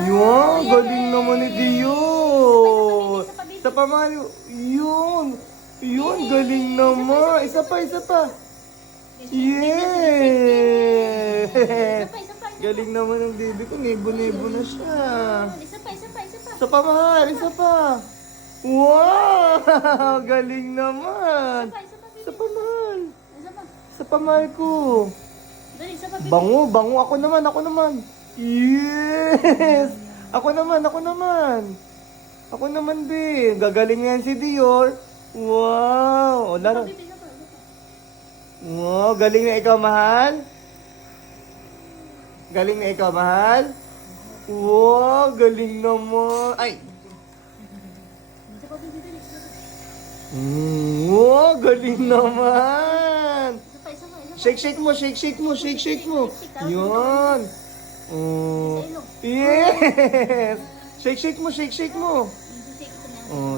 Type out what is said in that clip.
Yun, galing naman ni Dior. Isa pa, Mario. Yun. Yun, galing naman. Isa pa, isa pa. Yeah! Galing naman ng baby ko. Nebo-nebo na siya. Isa pa, isa pa, isa pa. Isa pa, mahal. Isa pa. Wow! Galing naman. Isa pa, mahal. Isa pa. Isa pa, mahal ko. Dali, isa pa, baby. Bango, bango. Ako naman, ako naman. Yes! Ako naman, ako naman. Ako naman, be. Gagaling yan si Dior. Wow! O, laro. Baby, isa pa, isa pa. Wow, galing na ikaw, mahal. Galing na ikaw, mahal. Wow, galing naman. Ay! Isa pa, baby, dali. Wow, galing naman. Isa pa, isa pa, isa pa. Shake mo, shake mo, shake mo. Yun. Oh. Sa ilong. Yes! Shake mo, shake mo. Shake ko na. Oh.